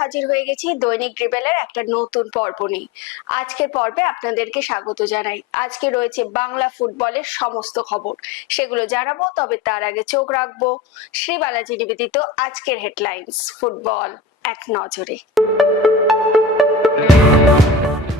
হাজির হয়ে গেছি দৈনিক ড্রিবেলের একটা নতুন পর্ব নিয়ে। আজকের পর্বে আপনাদেরকে স্বাগত জানাই। আজকে রয়েছে বাংলা ফুটবলের সমস্ত খবর। সেগুলো জানাব, তবে তার আগে চোখ রাখব। শ্রী বালাজি নিবেদিত আজকের হেডলাইন্স, ফুটবল এক নজরে।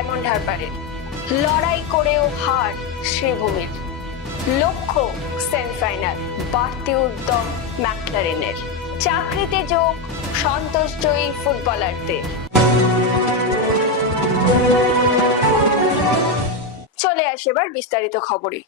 Diamond হারবারের লড়াই করেও হার শ্রীভূমির লক্ষ্য সেমিফাইনাল, বাড়তি উদ্যম ম্যাকলারেনের। চাকরিতে যোগ সন্তোষ জয়ী ফুটবলারদের। চলে আসে এবার বিস্তারিত খবরে।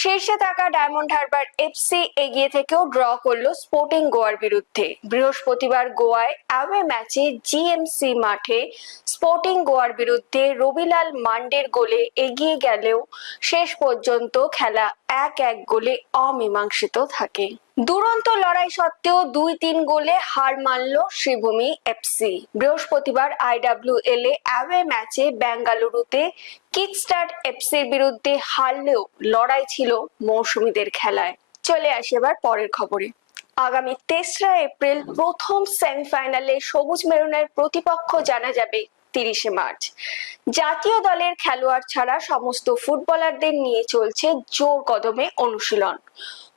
শীর্ষে থাকা ডায়মন্ড হারবার এফসি এগিয়ে থেকেও ড্র করল স্পোর্টিং গোয়ার বিরুদ্ধে। বৃহস্পতিবার গোয়ায় অ্যাওয়ে ম্যাচে জিএমসি মাঠে স্পোর্টিং গোয়ার বিরুদ্ধে রবিলাল মান্ডের গোলে এগিয়ে গেলেও শেষ পর্যন্ত খেলা এক এক গোলে অমীমাংসিত থাকে। দুরন্ত লড়াই সত্ত্বেও দুই তিন গোলে হার মানল শ্রীভূমি এফসি বৃহস্পতিবার আইডাব্লিউ এল এ অ্যাওয়ে ম্যাচে বেঙ্গালুরুতে কিকস্টার্ট এফসির বিরুদ্ধে হারলেও লড়াই ছিল মৌসুমীদের খেলায়। চলে আসে এবার পরের খবরে। আগামী তেসরা এপ্রিল প্রথম সেমিফাইনালে সবুজ মেরুনের প্রতিপক্ষ জানা যাবে তিরিশে মার্চ। জাতীয় দলের খেলোয়াড় ছাড়া সমস্ত ফুটবলারদের নিয়ে চলছে জোর কদমে অনুশীলন।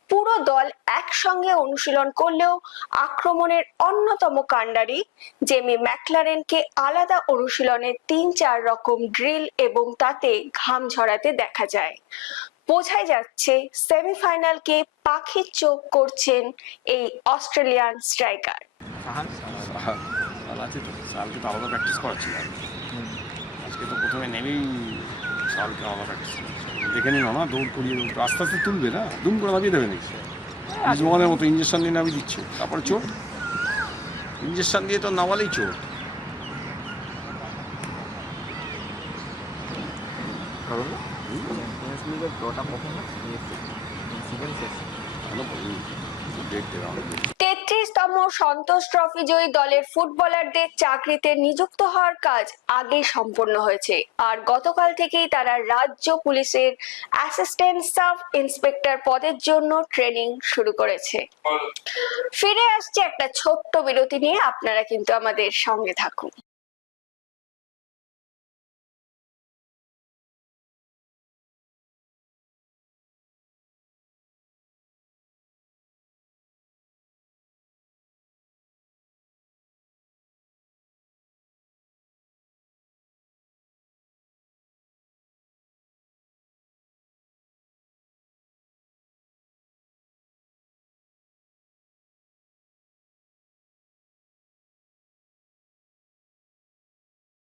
পুরো দল একসঙ্গে অনুশীলন করলেও আক্রমণের অন্যতম কাণ্ডারি জেমি ম্যাকলারেনকে আলাদা অনুশীলনে তিন চার রকম ড্রিল এবং তাতে ঘাম ঝরাতে দেখা যায়। বোঝাই যাচ্ছে সেমিফাইনালকে পাখির চোখ করছেন এই অস্ট্রেলিয়ান স্ট্রাইকার প্র্যাকটিস আজকে তো প্রথমে দেখে না তুলবে না? দুম করে দেবে মতো ইঞ্জেকশন তারপরে ইঞ্জেকশন দিয়ে তো নামালেই চোট। শেষ ভালো বলুন দেখতে হবে তেত্রিশতম সন্তোষ ট্রফি জয়ী দলের ফুটবলারদের চাকরিতে নিযুক্ত হওয়ার কাজ আগেই সম্পন্ন হয়েছে। আর গতকাল থেকেই তারা রাজ্য পুলিশের অ্যাসিস্ট্যান্ট সাব ইন্সপেক্টর পদের জন্য ট্রেনিং শুরু করেছে। ফিরে আসছে একটা ছোট্ট বিরতি নিয়ে, আপনারা কিন্তু আমাদের সঙ্গে থাকুন।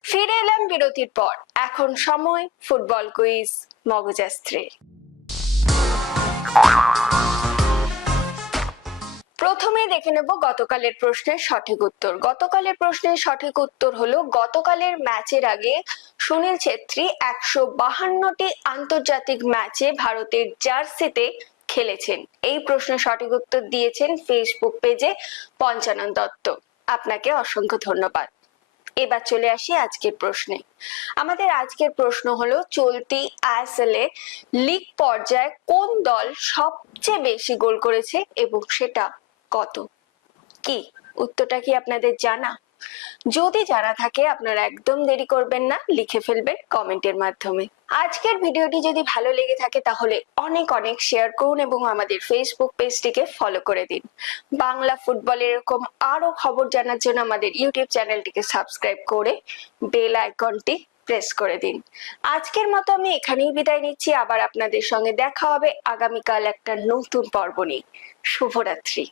ফিরে এলাম বিরতির পর। এখন সময়, ফুটবল কুইজ মগজাস্ত্রের প্রথমে দেখে নেব গতকালের প্রশ্নের সঠিক উত্তর। গতকালের প্রশ্নের সঠিক উত্তর হলো, গতকালের ম্যাচের আগে সুনীল ছেত্রী একশো বাহান্নটি আন্তর্জাতিক ম্যাচে ভারতের জার্সিতে খেলেছেন। এই প্রশ্নের সঠিক উত্তর দিয়েছেন ফেসবুক পেজে পঞ্চানন দত্ত। আপনাকে অসংখ্য ধন্যবাদ। এবার চলে আসি আজকের প্রশ্নে। আমাদের আজকের প্রশ্ন হলো, চলতি আইএসএল এ লিগ পর্যায়ে কোন দল সবচেয়ে বেশি গোল করেছে এবং সেটা কত? কি? উত্তরটা কি আপনাদের জানা? যদি জানা থাকে, আপনারা একদম দেরি করবেন না, লিখে ফেলবেন কমেন্টের মাধ্যমে। আজকের ভিডিওটি যদি ভালো লেগে থাকে, তাহলে অনেক অনেক শেয়ার করুন এবং আমাদের ফেসবুক পেজটিকে ফলো করে দিন। বাংলা ফুটবল এরকম আরও খবর জানার জন্য আমাদের ইউটিউব চ্যানেলটিকে সাবস্ক্রাইব করে বেল আইকনটি প্রেস করে দিন। আজকের মতো আমি এখানেই বিদায় নিচ্ছি। আবার আপনাদের সঙ্গে দেখা হবে আগামীকাল একটা নতুন পর্ব নিয়ে। শুভরাত্রি।